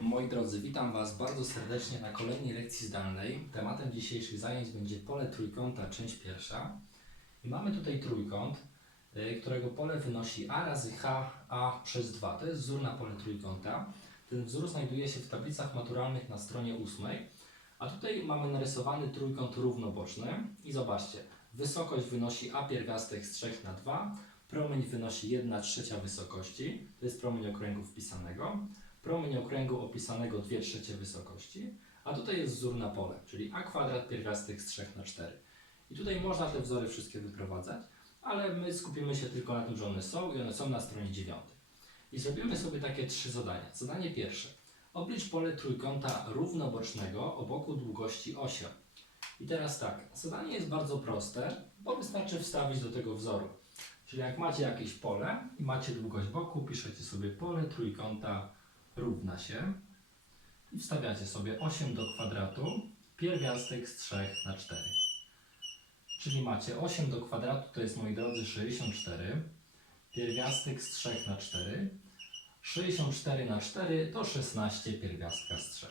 Moi drodzy, witam Was bardzo serdecznie na kolejnej lekcji zdalnej. Tematem dzisiejszych zajęć będzie pole trójkąta, część pierwsza. I mamy tutaj trójkąt, y, którego pole wynosi a razy h, a przez 2. To jest wzór na pole trójkąta. Ten wzór znajduje się w tablicach maturalnych na stronie 8. A tutaj mamy narysowany trójkąt równoboczny. I zobaczcie, wysokość wynosi a pierwiastek z 3 na 2, promień wynosi 1 trzecia wysokości, to jest promień okręgu wpisanego promień okręgu opisanego 2 trzecie wysokości, a tutaj jest wzór na pole, czyli a kwadrat pierwiastek z 3 na 4. I tutaj można te wzory wszystkie wyprowadzać, ale my skupimy się tylko na tym, że one są i one są na stronie 9. I zrobimy sobie takie trzy zadania. Zadanie pierwsze. Oblicz pole trójkąta równobocznego o boku długości 8. I teraz tak, zadanie jest bardzo proste, bo wystarczy wstawić do tego wzoru. Czyli jak macie jakieś pole i macie długość boku, piszecie sobie pole trójkąta równa się i wstawiacie sobie 8 do kwadratu pierwiastek z 3 na 4. Czyli macie 8 do kwadratu to jest moi drodzy 64 pierwiastek z 3 na 4 64 na 4 to 16 pierwiastka z 3.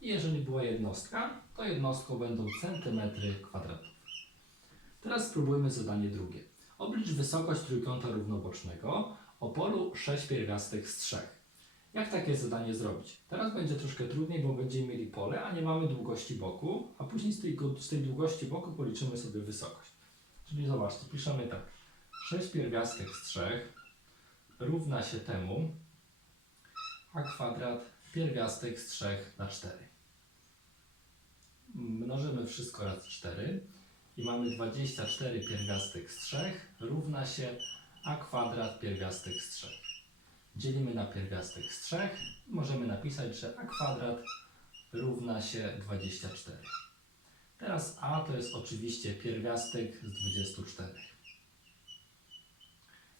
I jeżeli była jednostka, to jednostką będą centymetry kwadratowe. Teraz spróbujmy zadanie drugie. Oblicz wysokość trójkąta równobocznego o polu 6 pierwiastek z 3. Jak takie zadanie zrobić? Teraz będzie troszkę trudniej, bo będziemy mieli pole, a nie mamy długości boku, a później z tej, z tej długości boku policzymy sobie wysokość. Czyli zobaczcie, piszemy tak. 6 pierwiastek z 3 równa się temu a kwadrat pierwiastek z 3 na 4. Mnożymy wszystko razy 4 i mamy 24 pierwiastek z 3 równa się a kwadrat pierwiastek z 3. Dzielimy na pierwiastek z 3. Możemy napisać, że a kwadrat równa się 24. Teraz a to jest oczywiście pierwiastek z 24.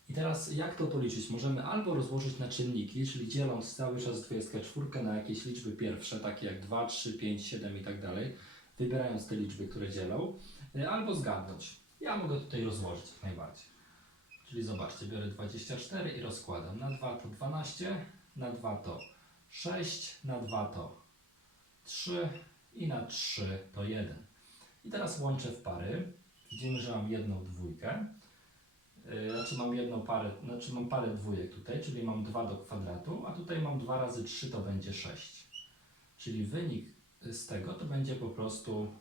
I teraz jak to policzyć? Możemy albo rozłożyć na czynniki, czyli dzieląc cały czas 24 na jakieś liczby pierwsze, takie jak 2, 3, 5, 7 i tak dalej, wybierając te liczby, które dzielą, y, albo zgadnąć. Ja mogę tutaj rozłożyć jak najbardziej. Czyli zobaczcie, biorę 24 i rozkładam. Na 2 to 12, na 2 to 6, na 2 to 3 i na 3 to 1. I teraz łączę w pary. Widzimy, że mam jedną dwójkę. Yy, Znaczy mam jedną parę, znaczy mam parę dwójek tutaj, czyli mam 2 do kwadratu, a tutaj mam 2 razy 3 to będzie 6. Czyli wynik z tego to będzie po prostu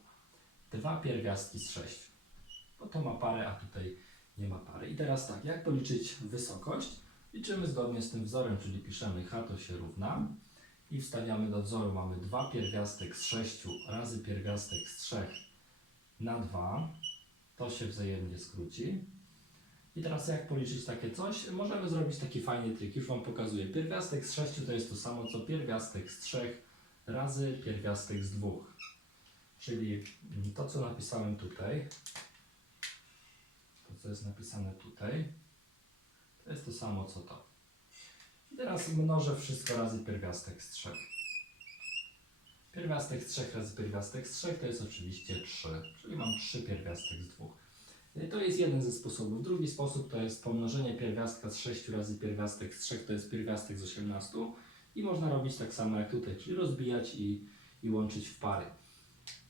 2 pierwiastki z 6. Bo to ma parę, a tutaj nie ma pary. I teraz tak, jak policzyć wysokość? Liczymy zgodnie z tym wzorem, czyli piszemy h to się równa i wstawiamy do wzoru. Mamy 2 pierwiastek z 6 razy pierwiastek z 3 na 2. To się wzajemnie skróci. I teraz jak policzyć takie coś? Możemy zrobić taki fajny trik, już Wam pokazuję. Pierwiastek z 6 to jest to samo co pierwiastek z 3 razy pierwiastek z 2. Czyli to, co napisałem tutaj, co jest napisane tutaj, to jest to samo co to. I teraz mnożę wszystko razy pierwiastek z 3. Pierwiastek z 3 razy pierwiastek z 3 to jest oczywiście 3, czyli mam 3 pierwiastek z 2. I To jest jeden ze sposobów. Drugi sposób to jest pomnożenie pierwiastka z 6 razy pierwiastek z 3, to jest pierwiastek z 18. I można robić tak samo jak tutaj, czyli rozbijać i, i łączyć w pary.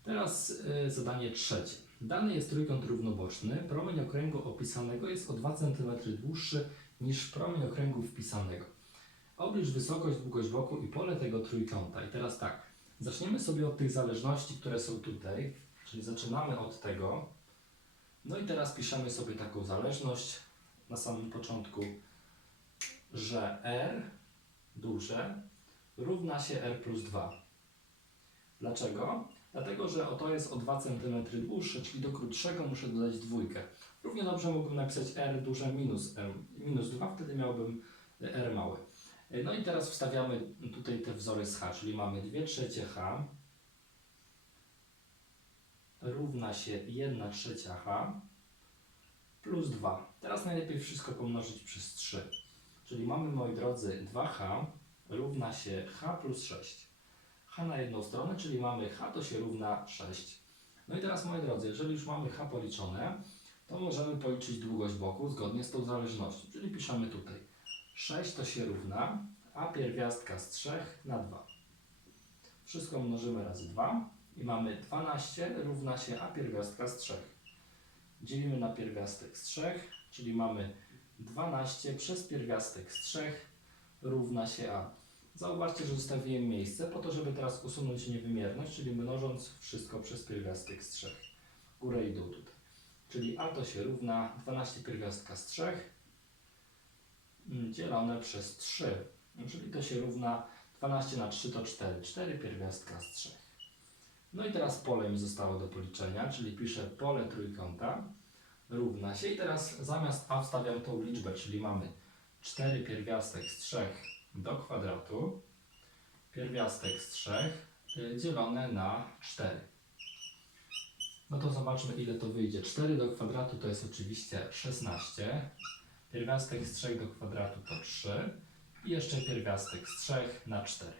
Teraz y, zadanie trzecie. Dany jest trójkąt równoboczny. Promień okręgu opisanego jest o 2 cm dłuższy niż promień okręgu wpisanego. Oblicz wysokość, długość boku i pole tego trójkąta. I teraz tak, zaczniemy sobie od tych zależności, które są tutaj. Czyli zaczynamy od tego. No i teraz piszemy sobie taką zależność na samym początku, że r duże równa się r plus 2. Dlaczego? Dlatego, że oto jest o 2 cm dłuższe, czyli do krótszego muszę dodać dwójkę. Równie dobrze mógłbym napisać r duże minus, r, minus 2, wtedy miałbym r małe. No i teraz wstawiamy tutaj te wzory z h, czyli mamy 2 trzecie h równa się 1 trzecia h plus 2. Teraz najlepiej wszystko pomnożyć przez 3. Czyli mamy, moi drodzy, 2h równa się h plus 6. h na jedną stronę, czyli mamy h to się równa 6. No i teraz, moi drodzy, jeżeli już mamy h policzone, to możemy policzyć długość boku zgodnie z tą zależnością. Czyli piszemy tutaj 6 to się równa a pierwiastka z 3 na 2. Wszystko mnożymy razy 2 i mamy 12 równa się a pierwiastka z 3. Dzielimy na pierwiastek z 3, czyli mamy 12 przez pierwiastek z 3 równa się a. Zauważcie, że zostawiłem miejsce po to, żeby teraz usunąć niewymierność, czyli mnożąc wszystko przez pierwiastek z 3. Górę i dół tutaj. Czyli a to się równa 12 pierwiastka z 3 mm, dzielone przez 3. Czyli to się równa 12 na 3 to 4. 4 pierwiastka z 3. No i teraz pole mi zostało do policzenia, czyli piszę pole trójkąta równa się i teraz zamiast a wstawiam tą liczbę, czyli mamy 4 pierwiastek z 3 do kwadratu, pierwiastek z 3 y, dzielone na 4. No to zobaczmy ile to wyjdzie. 4 do kwadratu to jest oczywiście 16. Pierwiastek z 3 do kwadratu to 3. I jeszcze pierwiastek z 3 na 4.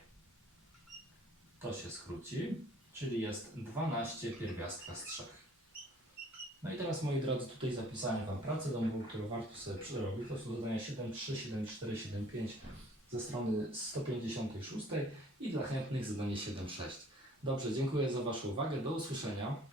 To się skróci, czyli jest 12 pierwiastka z 3. No i teraz moi drodzy, tutaj zapisałem Wam pracę domową, którą warto sobie przerobić. To są zadania 7, 3, 7, 4, 7, 5 ze strony 156 i dla chętnych zadanie 7, 6. Dobrze, dziękuję za Waszą uwagę. Do usłyszenia.